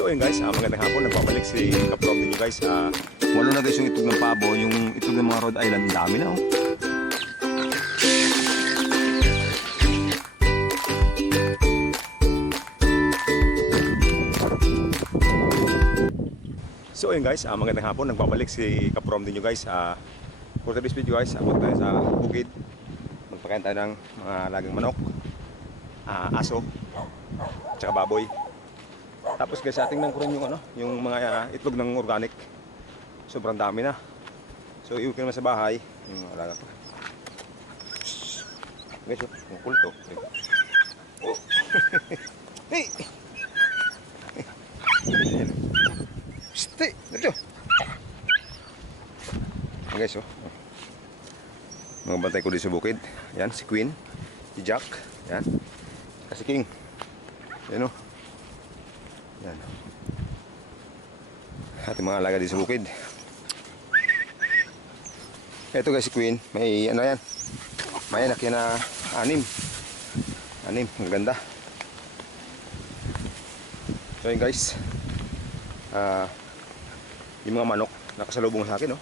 So ayun guys, magandang hapon, nagbabalik si Kaprom ninyo guys. Walo na guys yung itlog ng pabo, yung itlog ng mga Rhode Island, ang dami na oh. So ayun guys, magandang hapon, nagbabalik si Kaprom ninyo guys. For today's video guys, punta tayo sa bukid. Magpakain tayo ng mga lagang manok, aso, tsaka baboy. Tapos guys, tingnan ko rin yung yung mga itlog ng organic. Sobrang dami na. So iuwi ko naman sa bahay yung mga alaga ko. Guys, yung kulto. Oh. Hey. Stay, dito. Guys, oh. Mga bantay ko dito sa bukid. Yan, si Queen, si Jack, yan. Kasi King. Yan oh. Yan. Ating mga alaga dito sa bukid. Ito guys si Queen, may ano yan. May anak yan na anim. Anim, ang ganda. So yun guys. Yung mga manok nakasalubong sa akin, no.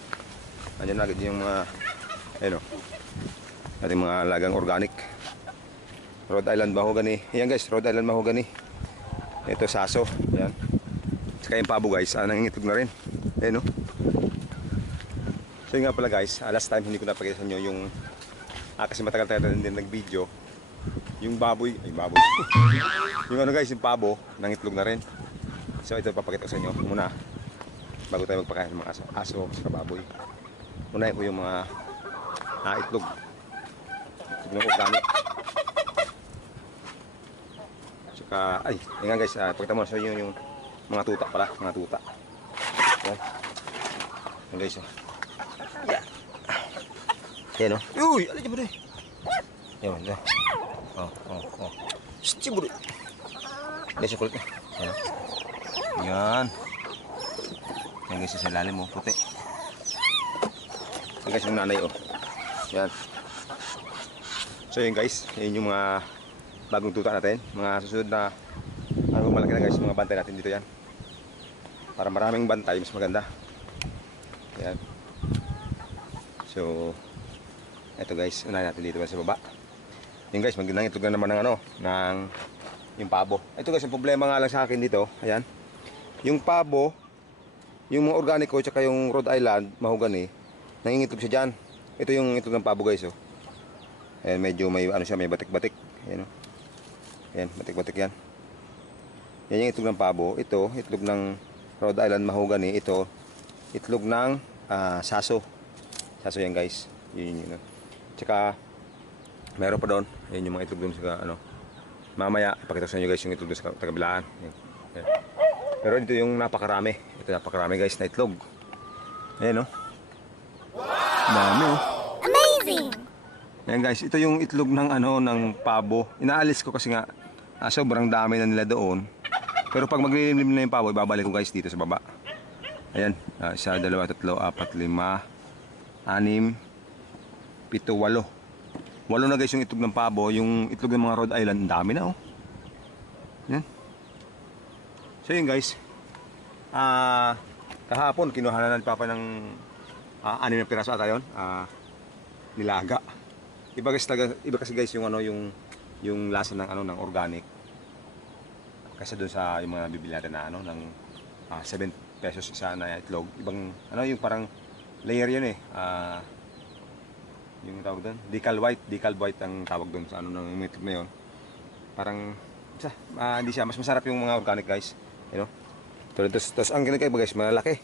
Andiyan agad yung mga ayun, no. Ating mga alagang organic. Rhode Island mahogany. Yan guys, Rhode Island mahogany. Ito saso, yan. Saka yung pabo guys, nangingitlog na rin. Ayan no. So yun nga pala guys, last time hindi ko napakita sa inyo yung kasi matagal tayo din nag-video. Yung baboy, ay baboy. Yung ano guys, yung pabo, nangitlog na rin. So ito papakita ko sa inyo muna. Bago tayo magpakain ng mga aso, saka baboy. Unahin ko yung mga itlog. Itlog ng organic. Ay, yan guys, pakita mo sa inyo yung mga tuta pala, mga tuta. Yan guys, yeah. Yan o. Uy, alin dyan bro. Yan, yan. Oh. Shhh, bro. Guys, yung kulit na. Yan. Yan. Yan guys, sa lalim mo, puti. Yan guys, yung nanay o. Yan. So yun guys, yun yung mga bagong tuta natin, mga susunod na malaki na guys, mga bantay natin dito yan. Para maraming bantay, mas maganda. Yan. So, eto guys, unahin natin dito sa baba. Yung guys, itlog na naman ng ng yung pabo. Ito guys, yung problema nga lang sa akin dito, ayan. Yung pabo, yung mga organico, tsaka yung Rhode Island, mahogany, nangingitlog siya dyan. Ito yung itlog ng pabo guys, oh. Ayan, medyo may siya, may batik-batik. Ayan, oh. Yan, batik-batik yan. Yan yung itlog ng pabo. Ito, itlog ng Rhode Island mahogany. Ito, itlog ng saso. Saso yan guys. Yun. Tsaka, meron pa doon. Yan yung mga itlog doon sa mamaya, ipakita ko sa inyo guys yung itlog doon sa kabilaan. Yan. Pero dito yung napakarami. Ito napakarami guys na itlog. Ayan, no? Wow! Dami, oh. Amazing! Ayan guys, ito yung itlog ng ng pabo. Inaalis ko kasi nga sobrang dami na nila doon. Pero pag maglilimlim na yung pabo, ibabalik ko guys dito sa baba. Ayan, 1, 2, 3, 4, 5, 6, 7, 8. 8 na guys yung itlog ng pabo. Yung itlog ng mga Rhode Island, ang dami na oh. Ayan. So yun guys, kahapon kinuha na ng papa ng 6 na piraso ata yun. Nilaga. Iba kasi guys yung yung lasa ng ng organic. Kasi doon sa yung mga bibili natin na ng 7 pesos isa na itlog. Ibang yung parang layer yun eh. Yung tawag doon, decal white ang tawag doon sa ng itlog na yun. Parang hindi siya mas masarap yung mga organic guys. You know? Tapos ang kinakaiba guys, malaki.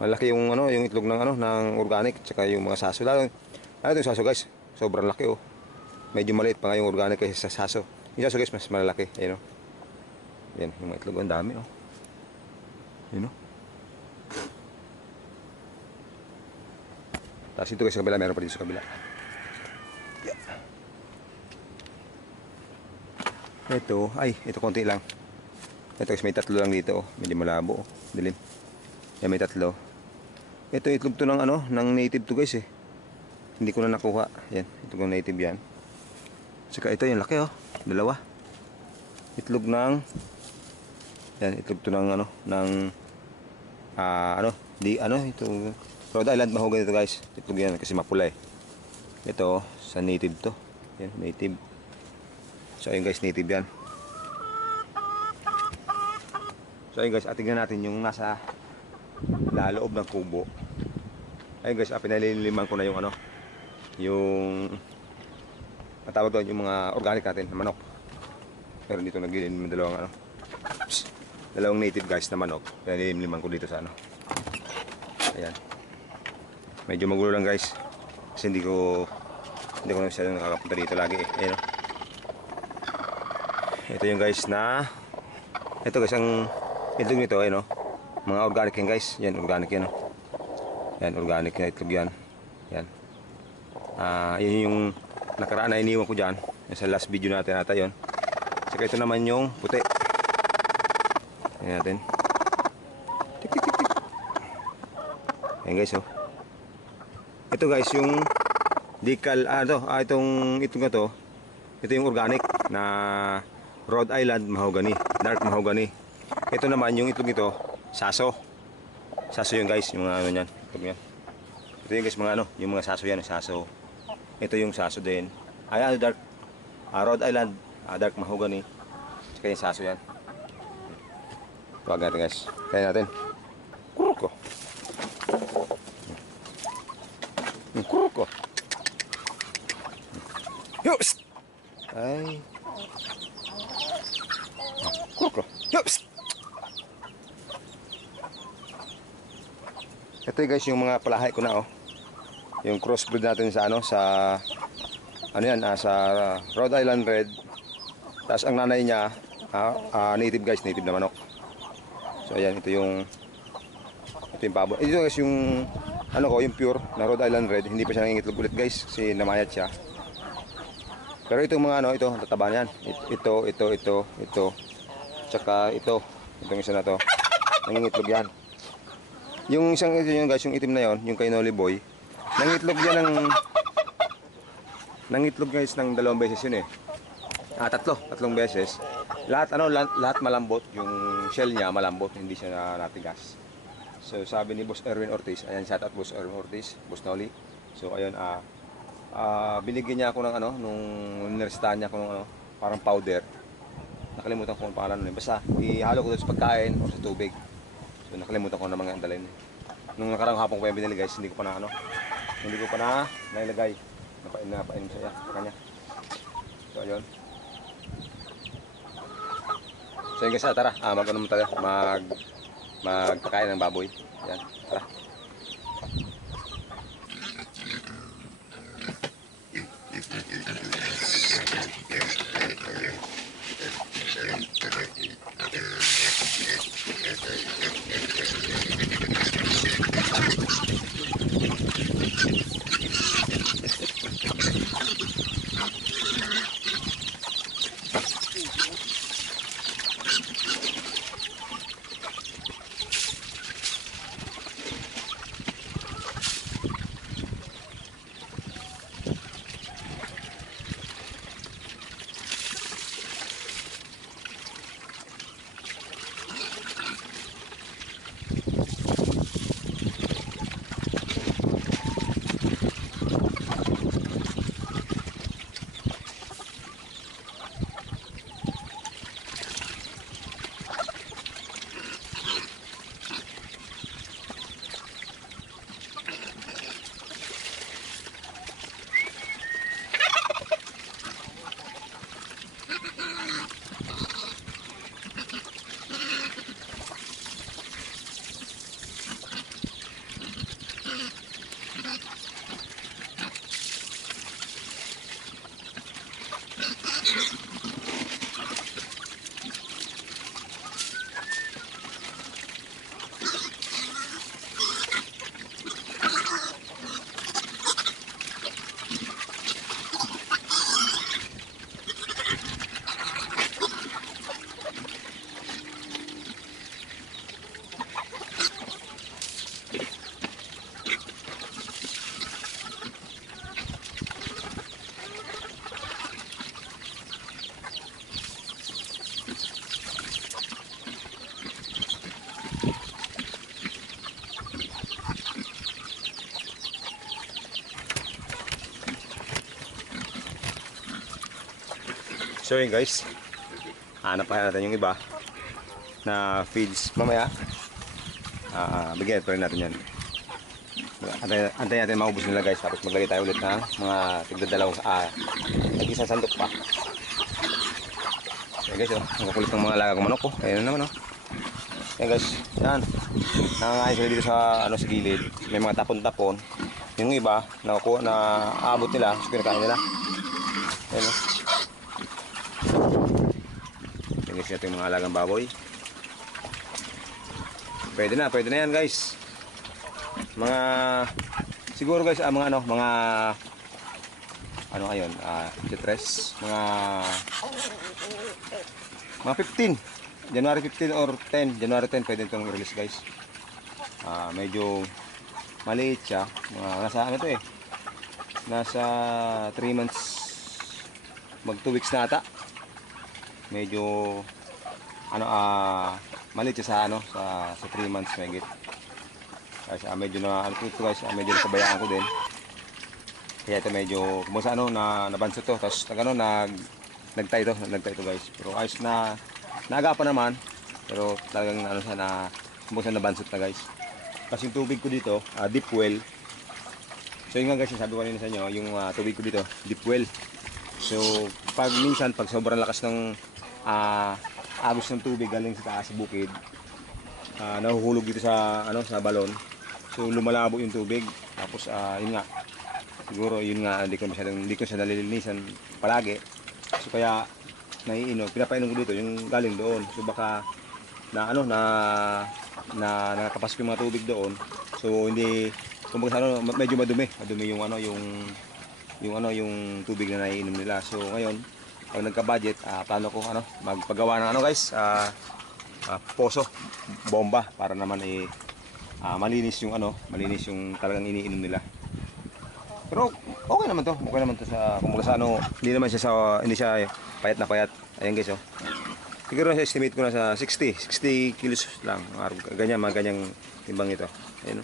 Malaki yung yung itlog ng ng organic tsaka yung mga saso. Lalo yung saso guys. Sobrang laki oh. Medyo maliit pa nga yung organic kaysa sa saso. Yung saso guys mas malalaki. Ayun oh. Yan, yung mga itlog ang dami oh. Yun oh. Tapos ito guys sa kabila, meron pa dito sa kabila. Yeah. Ito konti lang. Ito guys, may 3 lang dito oh. Medyo malabo oh. Dilim. Yan, may 3. Ito itlog to ng ng native to guys eh. Hindi ko na nakuha. Yan, itlog ng native yan. Saka ito yung laki oh. 2. Itlog ng Yan, itlog to ng ano, ng ito Rhode Island mahogany ito guys. Itlog yan kasi mapula eh. Ito sa native to. Yan, native. So ayun guys, native yan. So ayun guys, tingnan natin yung nasa loob ng kubo. Ayun guys, pinaliliman ko na yung ano, yung matawag doon yung mga organic natin na manok. Pero dito nagliliman dalawang dalawang native guys na manok. Pinaliliman ko dito sa ano. Ayan. Medyo magulo lang guys. Kasi hindi ko na masyadong nakakapunta dito lagi eh. Ayan, oh. Ito yung guys na ito guys ang itlog nito ayun, oh. Mga organic yan guys. Yan organic yan, oh. Yan organic na itlog yan. Yan. Yun yung nakaraan na iniwan ko dyan. Sa last video natin ata yun. Saka ito naman yung puti. Ayan natin. Tik tik tik tik. Ayan guys, oh. Ito guys yung decal, itong itlog na to. Ito yung organic na Rhode Island mahogany, dark mahogany. Ito naman yung itlog nito, saso. Saso yun guys, yung mga ano niyan, itlog niyan. Ito yung guys mga ano, yung mga saso yan, saso. Ito yung saso din. Ayan, dark Rhode Island, dark mahogany. Tsaka yung saso yan. Tuwag natin guys. Kaya natin. Kurok ko. Kurok ko. Yups! Ay. Kurok ko. Yups! Ito guys yung mga palahay ko na, oh. Yung crossbreed natin sa ano, sa ano yan, sa Rhode Island Red. Tapos ang nanay niya native guys, native na manok. So ayan, ito yung pabo. Ito guys yung ano ko, yung pure na Rhode Island Red. Hindi pa siya nangingitlog ulit guys kasi namayat siya. Pero itong mga ano, ito tataba niyan. Ito. Tsaka ito. Itong isa na to. Nangingitlog yan. Yung isang ito yun guys, yung itim na yon, yung kay Nolly Boy. Nangitlog guys ng 2 beses yun eh. Tatlong beses. Lahat malambot, yung shell niya malambot, hindi siya natigas. So sabi ni Boss Erwin Ortiz, ayan, shout out Boss Erwin Ortiz, Boss Nolly. So ayun, binigyan niya ako ng ano, nung nirestaan niya ako ng ano, parang powder. Nakalimutan ko kung pangalan nun. Basta ihalo ko doon sa pagkain o sa tubig. So nakalimutan ko na mga dalhin. Nung nakarang hapon ko yung binili guys, hindi ko pa na nailagay. Napain sa kanya. So ayun. So yun guys, tara, mag-ano tayo, magpakain ng baboy. Yan, tara. So yun guys, hanap pa natin yung iba na feeds mamaya. Bigyan pa rin natin yan. Antayin natin maubos nila guys, tapos maglagay tayo ulit ng mga tigdadalawang isang sandok pa. So guys, ang kukulit ng mga alaga kong manok ko. Ayan na naman Ayan guys, yan. Nangangain sila dito sa sa gilid. May mga tapon-tapon. Yung iba, aabot nila, so kinakain nila. Ayan Ayan guys, ito yung mga alagang baboy. Pwede na yan guys. Siguro guys, mga ngayon, titres, mga 15, January 15 or 10, January 10 pwede itong i-release guys. Medyo maliit siya, nasa 3 months, mag 2 weeks na ata. Medyo maliit siya sa 3 months mahigit. Guys, medyo medyo napabayaan ko din. Kaya ito medyo kumusta nabanso to, tapos nagtay to guys. Pero ayos na naagapan naman, pero talagang kumusta nabansot na guys. Kasi yung tubig ko dito, deep well. So yun nga guys, sabi ko kanina sa inyo, yung tubig ko dito, deep well. So pag sobrang lakas ng agos ng tubig galing sa taas sa bukid, nahuhulog dito sa balon. So lumalabo yung tubig. Tapos yun nga, siguro hindi ko siya nalilinisan palagi. So kaya pinapainom ko dito yung galing doon. So baka nakakapas ko yung mga tubig doon. So hindi, kumbaga medyo madumi yung tubig na naiinom nila. So ngayon, pag nagka-budget, plano ko magpagawa ng guys, poso, bomba para naman malinis yung talagang iniinom nila. Pero okay naman to sa kumbaga hindi siya payat na payat. Ayan guys siguro sa estimate ko na sa 60 kilos lang, ganyan, mga ganyang timbang ito. Ayan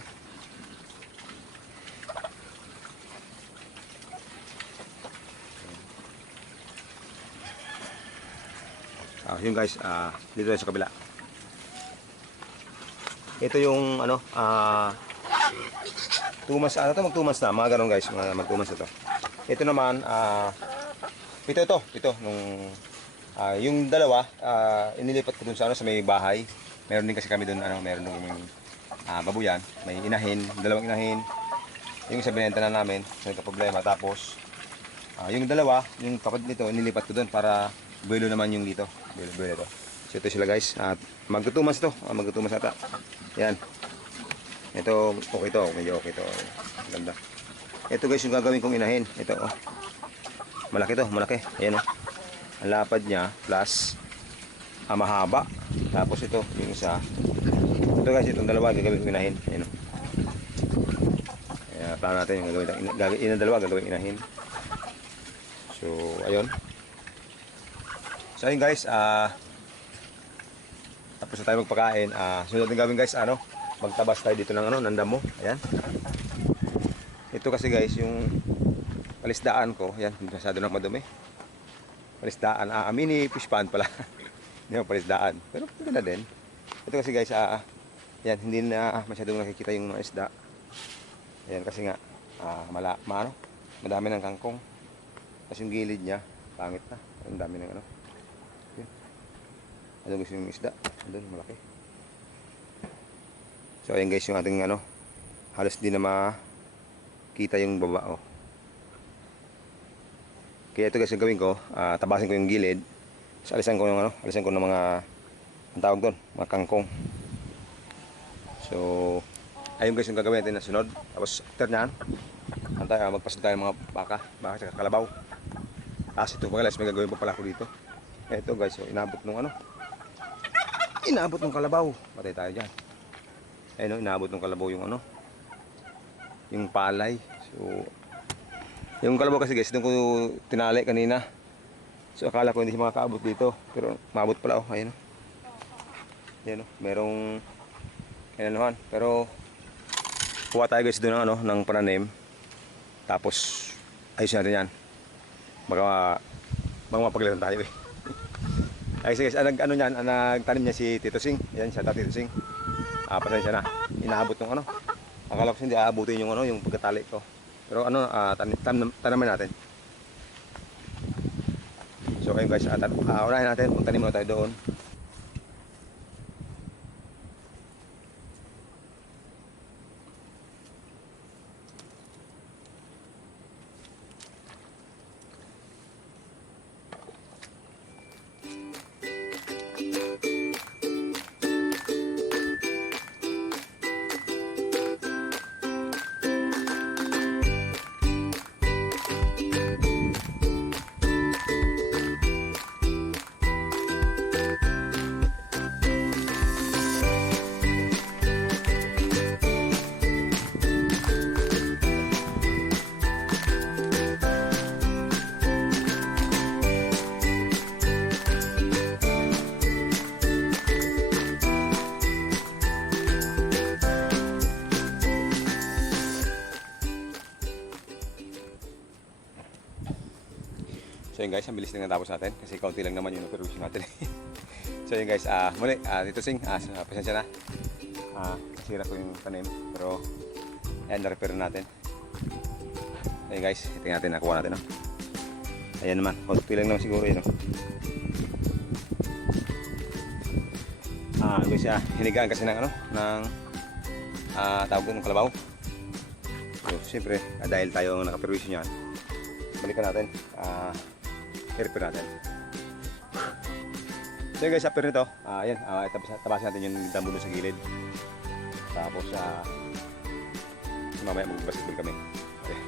yun guys, dito sa kabila. Ito yung 2 months, mag 2 months na, mga ganun guys, mag 2 months na to. Ito naman, ito yung dalawa, inilipat ko dun sa may bahay. Meron din kasi kami dun, meron din babuyan, may inahin, dalawang inahin. Yung isa binenta na namin, so nagka-problema. Tapos, yung dalawa, yung kapatid nito, inilipat ko dun para buwelo naman yung dito. Buwelo ito. So ito sila guys, mag-2 months to, mag-2 months ata. Yan. Ito, okay to, medyo okay to. Ganda. Ito guys, yung gagawin kong inahin. Ito, malaki to, malaki. Ayan ang lapad niya, plus, mahaba. Tapos ito, yung isa. Ito guys, itong dalawa, gagawin kong inahin. Ayan Kaya, plano natin yung yung dalawa, gagawin inahin. So, ayun. So, ayun guys, tapos na tayo magpakain. Sunod natin gawin guys, magtabas tayo dito ng damo. Ayan. Ito kasi guys, yung palisdaan ko. Ayan, masyado na madumi. Palisdaan, mini fish pond pala. Hindi mo palisdaan. Pero pwede na din. Ito kasi guys, yan, hindi na masyadong nakikita yung mga isda. Ayan, kasi nga, madami ng kangkong. Kasi yung gilid niya, pangit na. Ang dami ng Ano gusto yung isda? Doon, malaki. So ayan guys, yung ating halos di na makita yung baba. Kaya ito guys, yung gawin ko, tabasin ko yung gilid. So alisan ko ng mga, ang tawag doon, mga kangkong. So ayun guys, yung gagawin natin na sunod. Tapos after nyan, magpasod tayo ng mga baka at kalabaw. Tapos ito guys, may gagawin pa pala ako dito. Ito guys, so inabot ng kalabaw. Patay tayo dyan. Ayun, inabot ng kalabaw yung yung palay. So yung kalabaw kasi guys, doon ko tinali kanina. So akala ko hindi siya makakaabot dito, pero maabot pala. Ayun. Ayun, merong kinanuhan. Pero kuha tayo guys doon ng pananim. Tapos ayos natin yan. Baka Mga mapaglaran tayo eh. Ay sige, ano niyan, nagtanim niya si Tito Sing. Yan, siya Tito Sing. Pasensya na. Inaabot ng ano. Akala ko hindi aabutin yung ano, yung pagkatali ko. Pero ano, tanaman natin. So ayun guys, unahin natin, tanim muna tayo doon. So yun guys, ang bilis lang natapos natin kasi kaunti lang naman yung operation natin. So yun guys, muli, Tito Sing, pasensya na. Sira ko yung tanim, pero ayan, na-repair natin. Ayun guys, tingnan natin, nakuha natin. Ayan naman, kaunti lang naman siguro yun. Guys, hinigaan kasi ng tawag ng kalabaw. So siyempre, dahil tayo ang naka-permission yan, balikan natin. I-repair natin. So guys, after nito, ayan, tabasin natin yung damo doon sa gilid. Tapos, mamaya mag-basketball kami. Okay.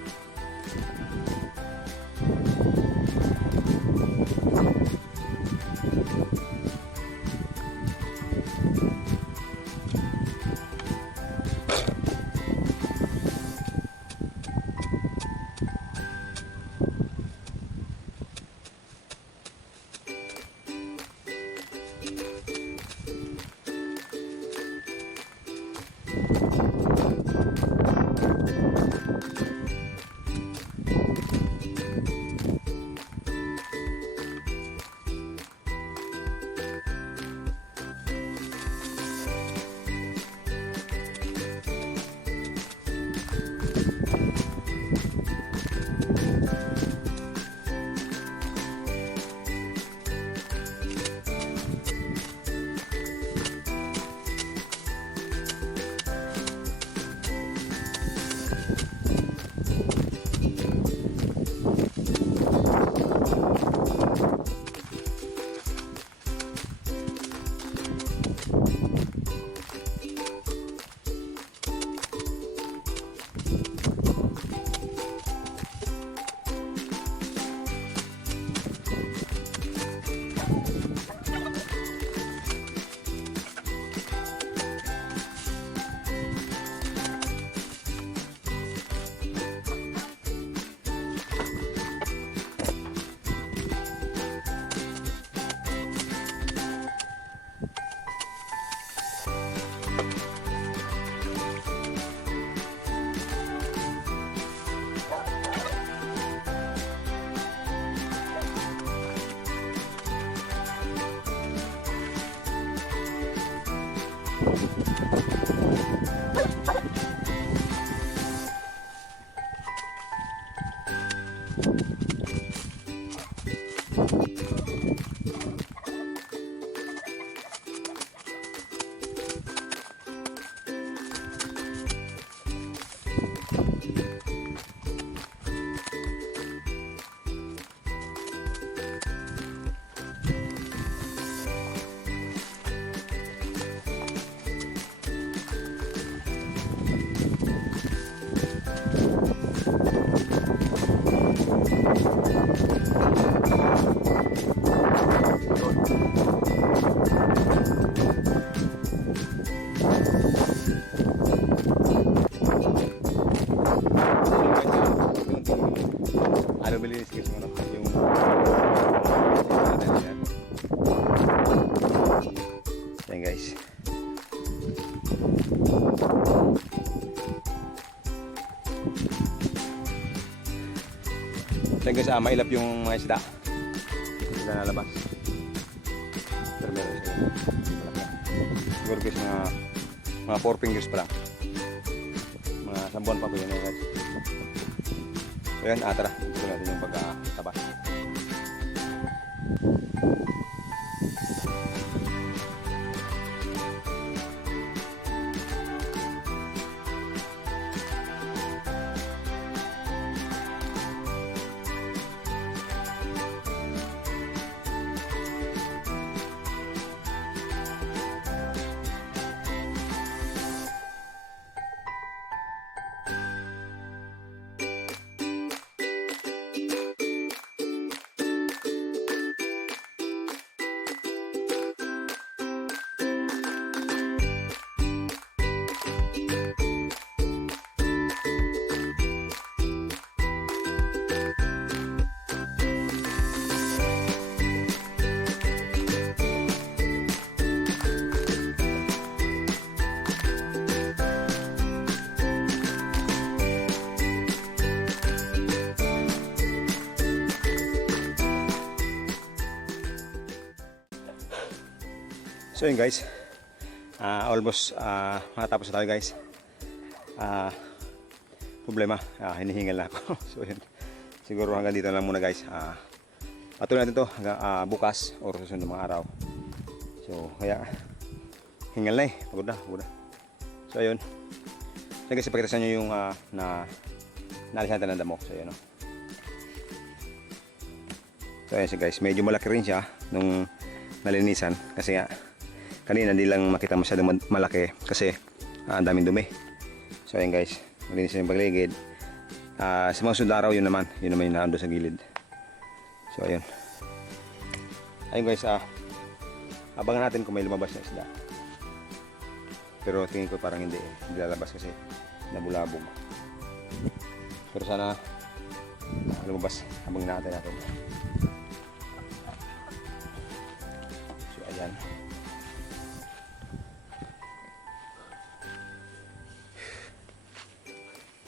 Yan guys, mailap yung mga isda. sila nalabas. Pero meron sila. Siguro guys mga 4 fingers pa lang. Mga 1 buwan pa po yun guys. So yan, tara. Ito natin yung pagkatabas. So yun guys, almost matapos na tayo guys. Problema, hinihingal na ako. So yun, siguro hanggang dito lang muna guys. Patuloy natin to hanggang bukas o susunod ng mga araw. So kaya hingal na eh, pagod na. So ayun, so guys, ipakita sa inyo yung naalisan natin ng damo. So yun, no? So ayun siya guys, medyo malaki rin siya nung nalinisan kasi nga kanina hindi lang makita masyadong malaki kasi ang daming dumi. So ayan guys, malinis yung pagligid. Sa mga sunod araw yun naman yung naando sa gilid. So ayun. Ayun guys, abangan natin kung may lumabas na isda. Pero tingin ko parang hindi lalabas kasi nabulabog. Pero sana lumabas habang natin. So ayan.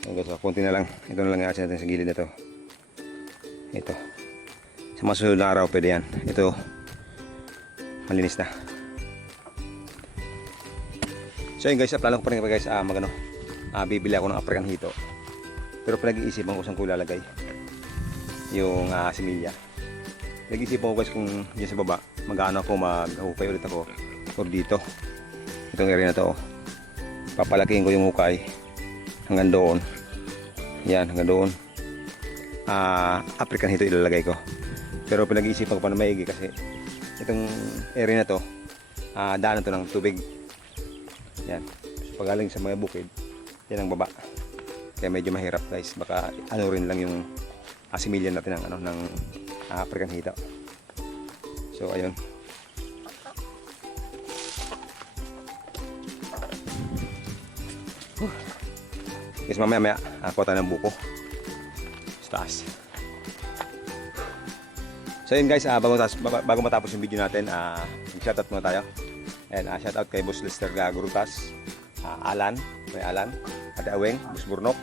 Ayan guys, konti na lang. Ito na lang yung asin natin sa gilid na to. Ito. Sa mga susunod na araw pwede yan. Ito malinis na. So yun guys, plano ko pa rin guys bibili ako ng African hito. Pero pinag-iisipan ko saan ko ilalagay yung similya. Nag-iisipan ko guys kung dyan sa baba mag-hukay ulit ako or dito. Itong area na to. Papalakihin ko yung hukay hanggang doon. Yan, hanggang doon. African hito ilalagay ko. Pero pinag-iisipan ko pa na maigi kasi itong area na to, daanan to ng tubig. Yan. So, pagaling sa mga bukid, yan ang baba. Kaya medyo mahirap guys. Baka rin lang yung similyan natin ng African hito. So ayun. Guys, mamaya ako tayo ng buko sa taas. So yun guys, bago matapos yung video natin, shoutout muna tayo. And shoutout kay Boss Lester Gagurutas, Alan, Ate Aweng, Boss Burnok,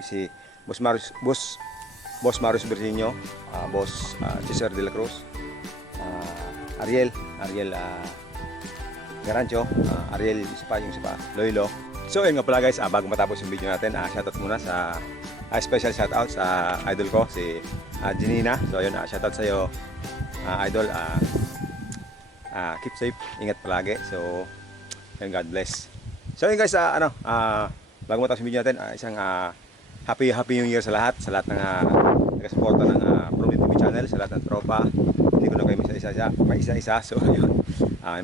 si Boss Marius Bersinio, Boss Cesar de la Cruz, Ariel Garancho, Ariel yung isa pa, Loilo. So yun nga pala guys, bago matapos yung video natin, shoutout muna sa special shoutout sa idol ko, si Janina. So yun, shoutout sa iyo, idol. Keep safe, ingat palagi. So yun, God bless. So yun guys, bago matapos yung video natin, isang happy new year sa lahat ng nagasuporta ng Promin TV channel, sa lahat ng tropa. Hindi ko na kayo may isa-isa. So yun,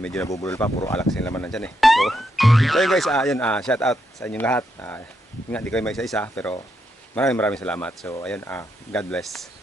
medyo nabubulol pa, puro alak yung laman nandyan eh. So yun guys, shout out sa inyong lahat. Hindi kayo may isa-isa, pero maraming salamat. So ayun, God bless.